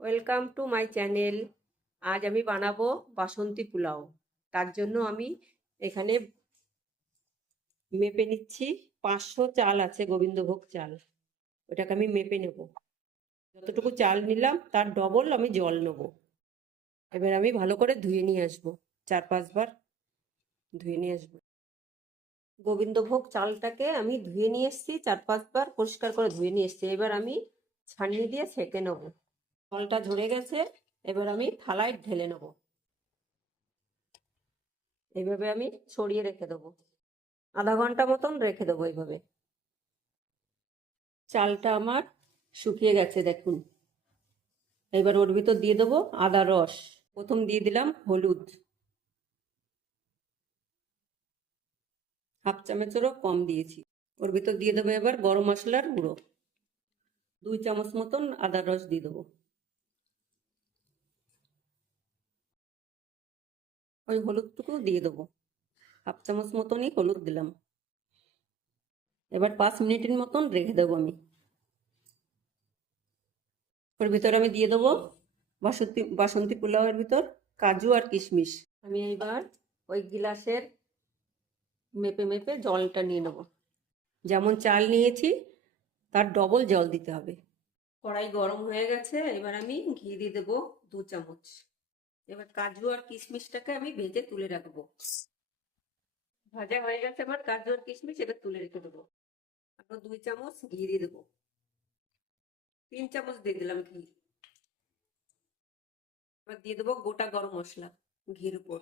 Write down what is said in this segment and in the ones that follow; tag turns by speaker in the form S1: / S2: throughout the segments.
S1: Welcome to my channel আজ আমি বানাবো বাসন্তী পোলাও। তার জন্য আমি এখানে মেপে নিচ্ছি, পাঁচশো চাল আছে গোবিন্দভোগ চাল। ওটাকে আমি মেপে নেব। যতটুকু চাল নিলাম, তার ডবল আমি জল নেব। এবার আমি ভালো করে ধুয়ে নিয়ে আসব। চার পাঁচবার ধুয়ে নিয়ে আসব। গোবিন্দভোগ চালটাকে আমি ধুয়ে নিয়ে এসেছি, চার পাঁচবার পরিষ্কার করে ধুয়ে নিয়ে এসেছি। এবার আমি ছানিয়ে দিয়ে সেঁকে নেব। জলটা ঝরে গেছে, এবার আমি থালায় ঢেলে নেব। এইভাবে আমি ছড়িয়ে রেখে দেবো। আধা ঘণ্টা মতন রেখে দেবো এইভাবে চালটা আমার শুকিয়ে গেছে, দেখুন। এবার ওর ভিতর দিয়ে দেবো আদা রস। প্রথম দিয়ে দিলাম হলুদ। হাফ চামচেরও কম দিয়েছি। ওর ভিতর দিয়ে দেবো এবার গরম মশলার গুঁড়ো। দুই চামচ মতন আদা রস দিয়ে দেবো। ওই হলুদটুকু দিয়ে দেবো। হাফ চামচ মতনই হলুদ দিলাম। এবার পাঁচ মিনিটের মতন রেখে দেবো আমি। ওর ভিতরে আমি দিয়ে দেবো বাসন্তী বাসন্তী পোলাওয়ের ভিতর কাজু আর কিশমিশ। আমি এইবার ওই গিলাসের মেপে মেপে জলটা নিয়ে নেব। যেমন চাল নিয়েছি, তার ডবল জল দিতে হবে। কড়াই গরম হয়ে গেছে, এবার আমি ঘি দিয়ে দেবো দু চামচ। এবার কাজু আর কিশমিশটাকে আমি ভেজে তুলে রাখব। ভাজা হয়ে গেছে আমার কাজু আর কিশমিশ এবার তুলে রেখে দেবো। আরও দুই চামচ ঘি দিয়ে দেবো। তিন চামচ দিয়ে দিলাম ঘি। এবার দিয়ে দেবো গোটা গরম মশলা ঘির উপর।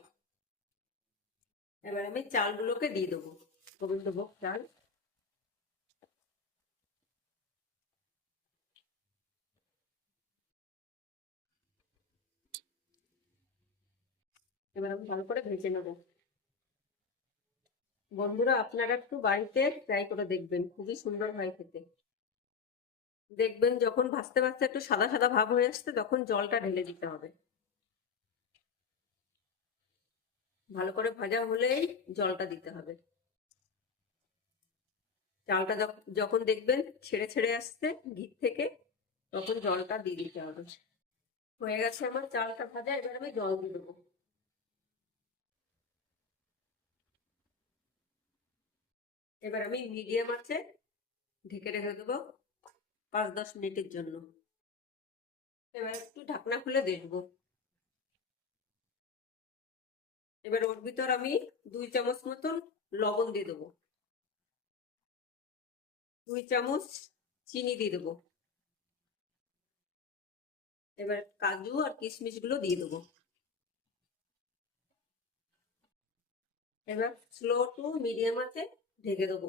S1: এবার আমি চালগুলোকে দিয়ে দেবো। গোবিন্দভোগ চাল। এবার আমি ভালো করে ভেজে নেব। বন্ধুরা, আপনারা একটু বাড়িতে ট্রাই করে দেখবেন, খুবই সুন্দর হয় খেতে। দেখবেন যখন ভাজতে ভাজতে একটু সাদা সাদা ভাব হয়ে আসছে, তখন জলটা ঢেলে দিতে হবে। ভালো করে ভাজা হলেই জলটা দিতে হবে। চালটা যখন দেখবেন ছেড়ে ছেড়ে আসছে ঘি থেকে, তখন জলটা দিয়ে দিতে হবে। হয়ে গেছে আমার চালটা ভাজা, এবার আমি জল দিয়ে দেবো। এবার আমি মিডিয়াম আছে, ঢেকে রেখে দেবো পাঁচ দশ মিনিটের জন্য। এবার একটু ঢাকনা খুলে দেখব এবার ওর ভিতর আমি দুই চামচ মতন লবণ দিয়ে দেবো। দুই চামচ চিনি দিয়ে দেবো। এবার কাজু আর কিশমিশগুলো দিয়ে দেবো। এবার স্লো টু মিডিয়াম আছে ঢেকে দেবো।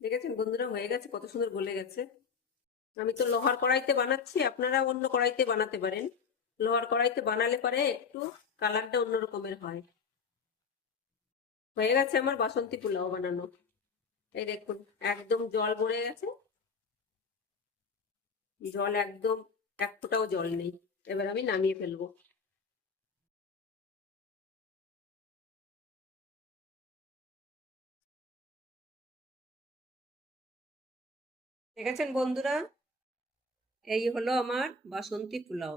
S1: দেখেছেন বন্ধুরা হয়ে গেছে, কত সুন্দর গলে গেছে। আমি তো লোহার কড়াইতে বানাচ্ছি আপনারা অন্য কড়াইতে বানাতে পারেন। লোহার কড়াইতে বানালে পরে একটু কালারটা অন্য রকমের হয়। হয়ে গেছে আমার বাসন্তী পোলাও বানানো। এই দেখুন, একদম জল ভরে গেছে। জল একদম এক ফোঁটাও জল নেই। এবার আমি নামিয়ে ফেলব। দেখেছেন বন্ধুরা? এই হলো আমার বাসন্তী পোলাও।